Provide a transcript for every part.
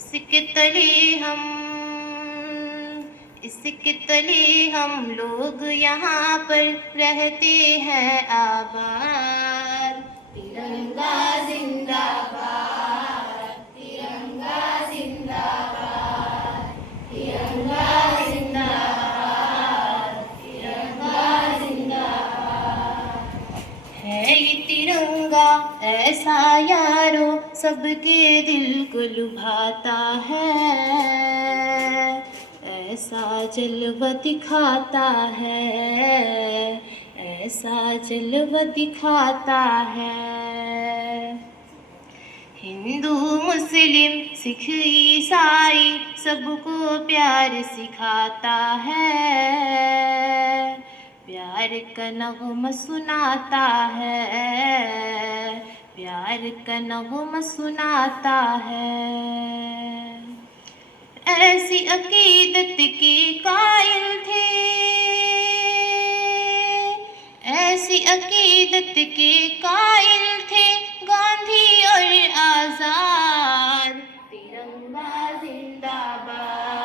इसके तले हम इसके तले हम लोग यहाँ पर रहते हैं आबाद। तिरंगा जिंदाबाद, तिरंगा जिंदाबाद, तिरंगा जिंदाबाद, तिरंगा जिंदाबाद। है ये तिरंगा ऐसा यारो सबके दिल को लुभाता है, ऐसा जलवा दिखाता है, ऐसा जलवा दिखाता है। हिंदू मुस्लिम सिख ईसाई सबको प्यार सिखाता है, प्यार का नगमा सुनाता है, प्यार का नगमा सुनाता है। ऐसी अकीदत के कायल थे, ऐसी अकीदत के कायल थे गांधी और आजाद। तिरंगा जिंदाबाद,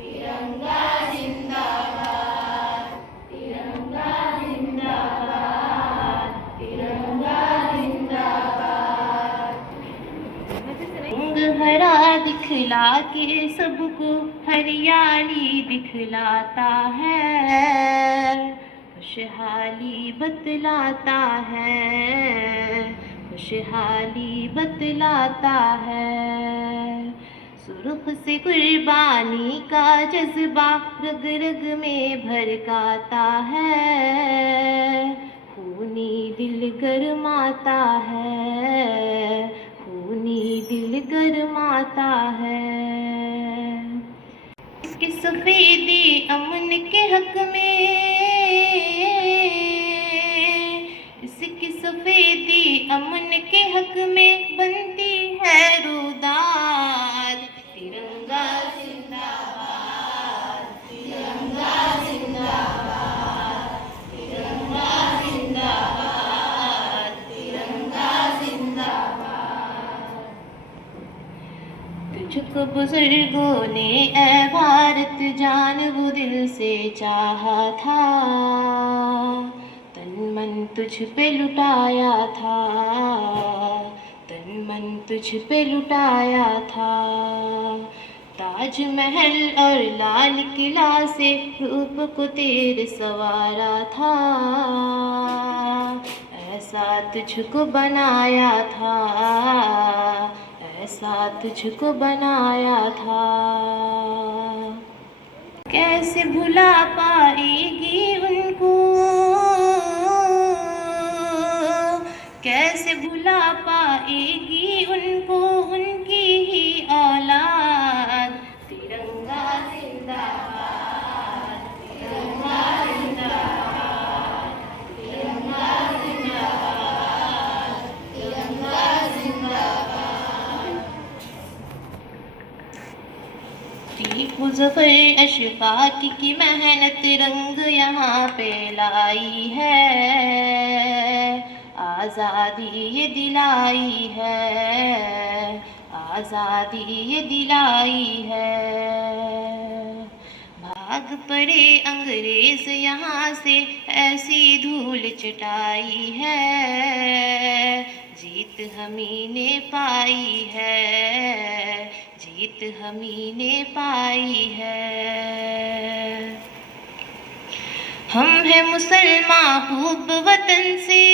तिरंगा जिंदाबाद, तिरंगा जिंदाबाद, तिरंगा जिंदाबाद। रंग हरा दिखला के सबको हरियाली दिखलाता है, खुशहाली बतलाता है, खुशहाली बतलाता है। सुर्ख से कुर्बानी का जज्बा रग रग में भड़काता है, खूनी दिल गरमाता है, खूनी दिल गरमाता है। इसकी सफेदी अमन के हक में, इसकी सफेदी अमन के हक में बनती है रुदाद। तिरंगा जिंदाबाद, तिरंगा जिंदाबाद, तिरंगा जिंदाबाद, तिरंगा जिंदाबाद। तुझको बुजुर्गों ने ऐ भारत जान वो दिल से चाहा था, तन मन तुझ पे लुटाया था, तन मन तुझ पे लुटाया था। ताजमहल और लाल किला से रूप को तेरे सवारा था, ऐसा तुझको बनाया था, ऐसा तुझको बनाया था। कैसे भुला पाएगी उनको, कैसे भुला पाएगी उनको उनकी ही औलाद। तिरंगा जिंदाबाद, तिरंगा जिंदाबाद, तिरंगा जिंदाबाद, तिरंगा जिंदाबाद। मुज़फ़्फ़र अशफ़ाक़ की मेहनत रंग यहाँ पे लाई है, आज़ादी ये दिलाई है, आज़ादी ये दिलाई है। भाग पड़े अंग्रेज यहाँ से ऐसी धूल चटाई है, जीत हमी ने पाई है, जीत हमी ने पाई है। हम हैं मुसलमान खूब वतन से,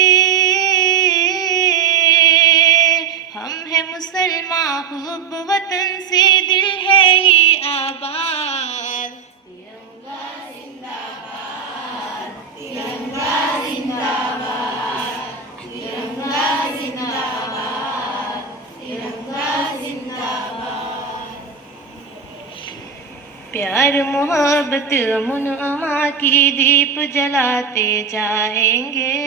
हम हैं मुसलमान खूब वतन से, दिल है ही आबाद। तिरंगा जिंदाबाद, तिरंगा जिंदाबाद, तिरंगा जिंदाबाद, तिरंगा जिंदाबाद। प्यार मोहब्बत अमन अमा की दीप जलाते जाएंगे,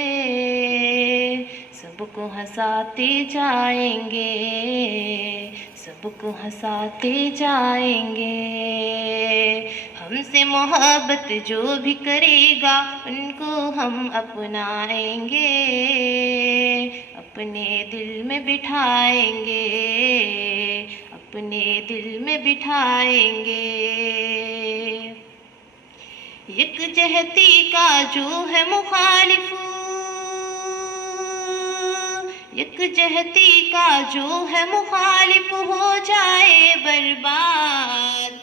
सबको हंसाते जाएंगे, सबको हंसाते जाएंगे। हमसे मोहब्बत जो भी करेगा उनको हम अपनाएंगे, अपने दिल में बिठाएंगे, अपने दिल में बिठाएंगे। यकजहती का जो है मुखालिफ, यकजहती का जो है मुखालिफ हो जाए बर्बाद,